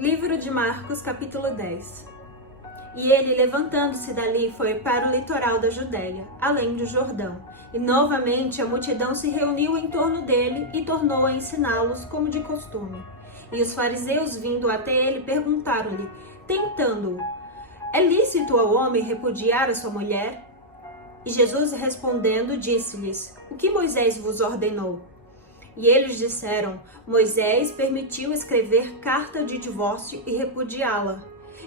Livro de Marcos, capítulo 10. E ele, levantando-se dali, foi para o litoral da Judéia, além do Jordão. E novamente a multidão se reuniu em torno dele e tornou a ensiná-los como de costume. E os fariseus, vindo até ele, perguntaram-lhe, tentando-o, é lícito ao homem repudiar a sua mulher? E Jesus, respondendo, disse-lhes, o que Moisés vos ordenou? E eles disseram, Moisés permitiu escrever carta de divórcio e repudiá-la.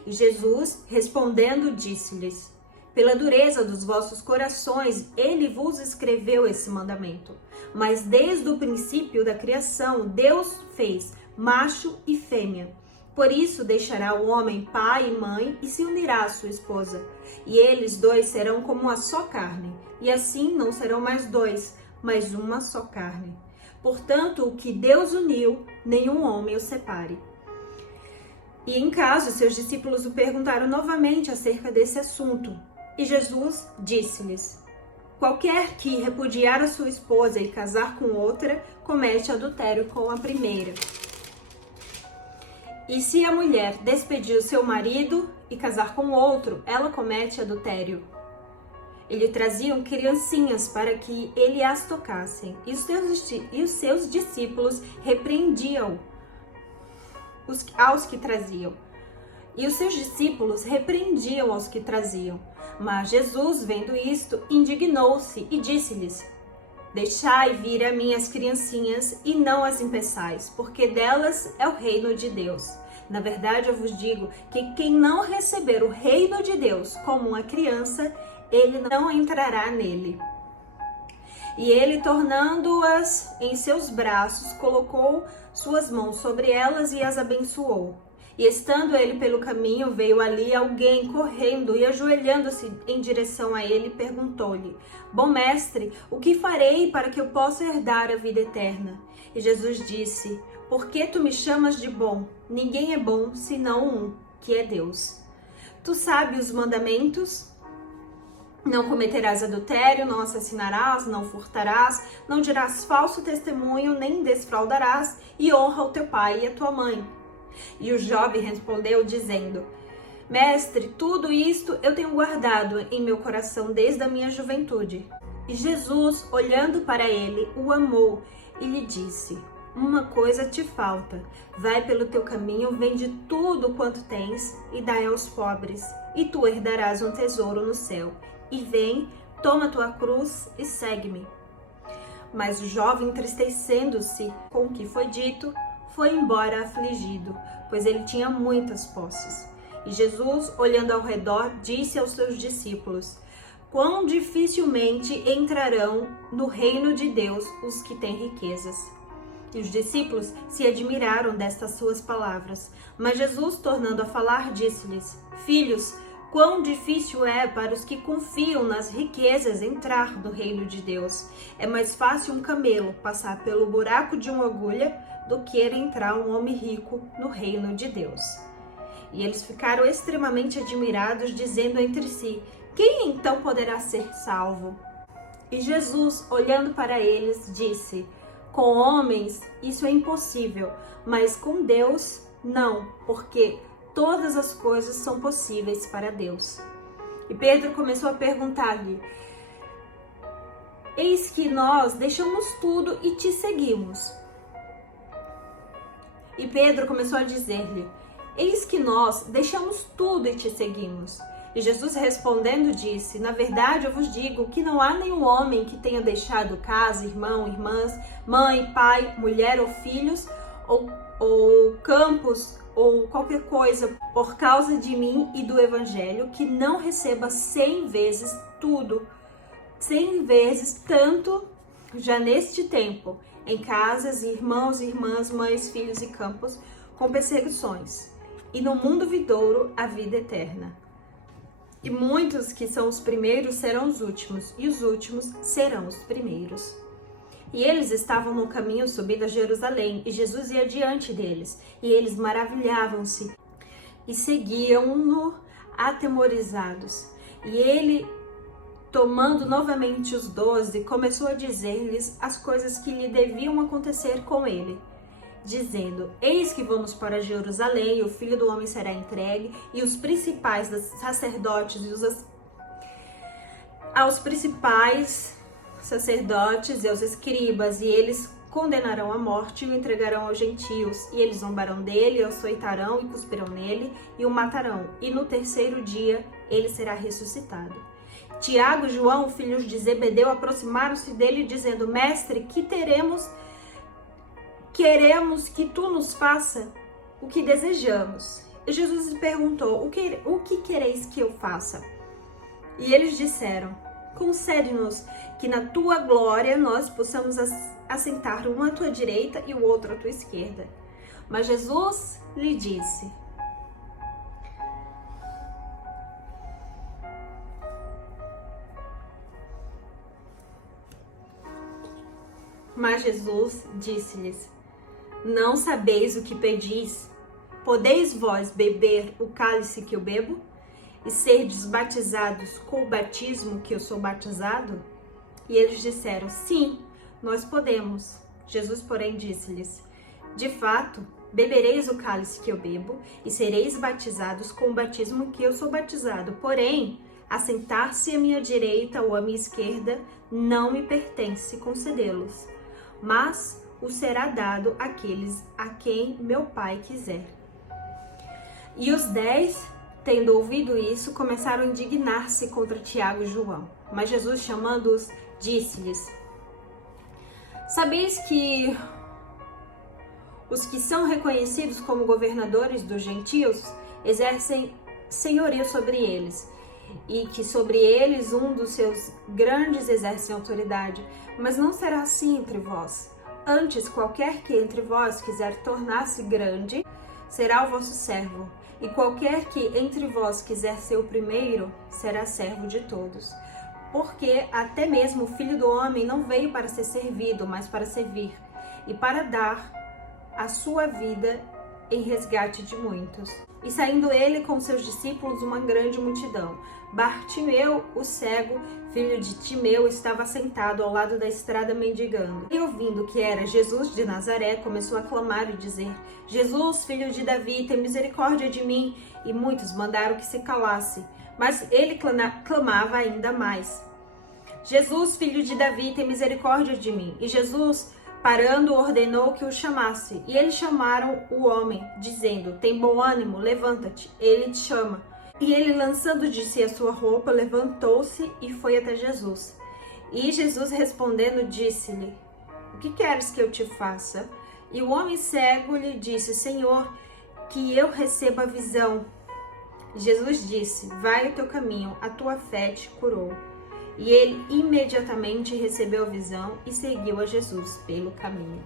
E Jesus, respondendo, disse-lhes, pela dureza dos vossos corações, ele vos escreveu esse mandamento. Mas desde o princípio da criação, Deus fez macho e fêmea. Por isso deixará o homem pai e mãe e se unirá à sua esposa. E eles dois serão como uma só carne. E assim não serão mais dois, mas uma só carne. Portanto, o que Deus uniu, nenhum homem o separe. E em casa, seus discípulos o perguntaram novamente acerca desse assunto. E Jesus disse-lhes, qualquer que repudiar a sua esposa e casar com outra, comete adultério com a primeira. E se a mulher despedir o seu marido e casar com outro, ela comete adultério. E lhe traziam criancinhas para que ele as tocassem. E os seus discípulos repreendiam aos que traziam. E os seus discípulos repreendiam aos que traziam. Mas Jesus, vendo isto, indignou-se e disse-lhes, deixai vir a mim as criancinhas e não as impeçais, porque delas é o reino de Deus. Na verdade, eu vos digo que quem não receber o reino de Deus como uma criança, ele não entrará nele. E ele, tornando-as em seus braços, colocou suas mãos sobre elas e as abençoou. E estando ele pelo caminho, veio ali alguém correndo e ajoelhando-se em direção a ele, perguntou-lhe, bom mestre, o que farei para que eu possa herdar a vida eterna? E Jesus disse, por que tu me chamas de bom? Ninguém é bom, senão um, que é Deus. Tu sabes os mandamentos? Não cometerás adultério, não assassinarás, não furtarás, não dirás falso testemunho, nem desfraudarás, e honra o teu pai e a tua mãe. E o jovem respondeu, dizendo, mestre, tudo isto eu tenho guardado em meu coração desde a minha juventude. E Jesus, olhando para ele, o amou e lhe disse, uma coisa te falta, vai pelo teu caminho, vende tudo quanto tens e dai aos pobres, e tu herdarás um tesouro no céu. E vem, toma tua cruz e segue-me. Mas o jovem, entristecendo-se com o que foi dito, foi embora afligido, pois ele tinha muitas posses. E Jesus, olhando ao redor, disse aos seus discípulos, quão dificilmente entrarão no reino de Deus os que têm riquezas. E os discípulos se admiraram destas suas palavras. Mas Jesus, tornando a falar, disse-lhes, filhos, quão difícil é para os que confiam nas riquezas entrar no reino de Deus. É mais fácil um camelo passar pelo buraco de uma agulha do que entrar um homem rico no reino de Deus. E eles ficaram extremamente admirados, dizendo entre si, quem então poderá ser salvo? E Jesus, olhando para eles, disse, com homens isso é impossível, mas com Deus não, porque todas as coisas são possíveis para Deus. E Pedro começou a perguntar-lhe, eis que nós deixamos tudo e te seguimos. E Pedro começou a dizer-lhe, eis que nós deixamos tudo e te seguimos. E Jesus respondendo disse, na verdade eu vos digo que não há nenhum homem que tenha deixado casa, irmão, irmãs, mãe, pai, mulher ou filhos, ou campos, ou qualquer coisa, por causa de mim e do evangelho, que não receba 100 vezes tudo, 100 vezes tanto já neste tempo, em casas, irmãos, irmãs, mães, filhos e campos, com perseguições, e no mundo vindouro a vida eterna. E muitos que são os primeiros serão os últimos, e os últimos serão os primeiros. E eles estavam no caminho subindo a Jerusalém, e Jesus ia diante deles, e eles maravilhavam-se e seguiam-no atemorizados. E ele, tomando novamente os 12, começou a dizer-lhes as coisas que lhe deviam acontecer com ele. dizendo: Eis que vamos para Jerusalém, e o Filho do Homem será entregue, e os principais dos sacerdotes aos principais sacerdotes e aos escribas, e eles condenarão à morte e o entregarão aos gentios, e eles zombarão dele, o açoitarão e cuspirão nele, e o matarão, e no terceiro dia ele será ressuscitado. Tiago e João, filhos de Zebedeu, aproximaram-se dele, dizendo: Mestre, que teremos? Queremos que tu nos faça o que desejamos. E Jesus lhe perguntou: o que quereis que eu faça? E eles disseram: concede-nos que na tua glória nós possamos assentar um à tua direita e o outro à tua esquerda. Mas Jesus lhe disse: disse-lhes: Não sabeis o que pedis? Podeis vós beber o cálice que eu bebo? E serdes batizados com o batismo que eu sou batizado? E eles disseram: Sim, nós podemos. Jesus, porém, disse-lhes: De fato, bebereis o cálice que eu bebo, e sereis batizados com o batismo que eu sou batizado. Porém, assentar-se à minha direita ou à minha esquerda não me pertence concedê-los, mas o será dado àqueles a quem meu Pai quiser. E os 10, tendo ouvido isso, começaram a indignar-se contra Tiago e João. Mas Jesus, chamando-os, disse-lhes: Sabeis que os que são reconhecidos como governadores dos gentios exercem senhorio sobre eles, e que sobre eles um dos seus grandes exerce autoridade. Mas não será assim entre vós. Antes, qualquer que entre vós quiser tornar-se grande, será o vosso servo. E qualquer que entre vós quiser ser o primeiro, será servo de todos. Porque até mesmo o Filho do Homem não veio para ser servido, mas para servir, e para dar a sua vida em resgate de muitos. E saindo ele com seus discípulos, uma grande multidão. Bartimeu, o cego, filho de Timeu, estava sentado ao lado da estrada mendigando. E ouvindo que era Jesus de Nazaré, começou a clamar e dizer: Jesus, filho de Davi, tem misericórdia de mim. E muitos mandaram que se calasse, mas ele clamava ainda mais: Jesus, filho de Davi, tem misericórdia de mim. E Jesus, parando, ordenou que o chamasse. E eles chamaram o homem, dizendo: Tem bom ânimo, levanta-te, ele te chama. E ele, lançando de si a sua roupa, levantou-se e foi até Jesus. E Jesus, respondendo, disse-lhe: O que queres que eu te faça? E o homem cego lhe disse: Senhor, que eu receba a visão. Jesus disse: Vai o teu caminho, a tua fé te curou. E ele imediatamente recebeu a visão e seguiu a Jesus pelo caminho.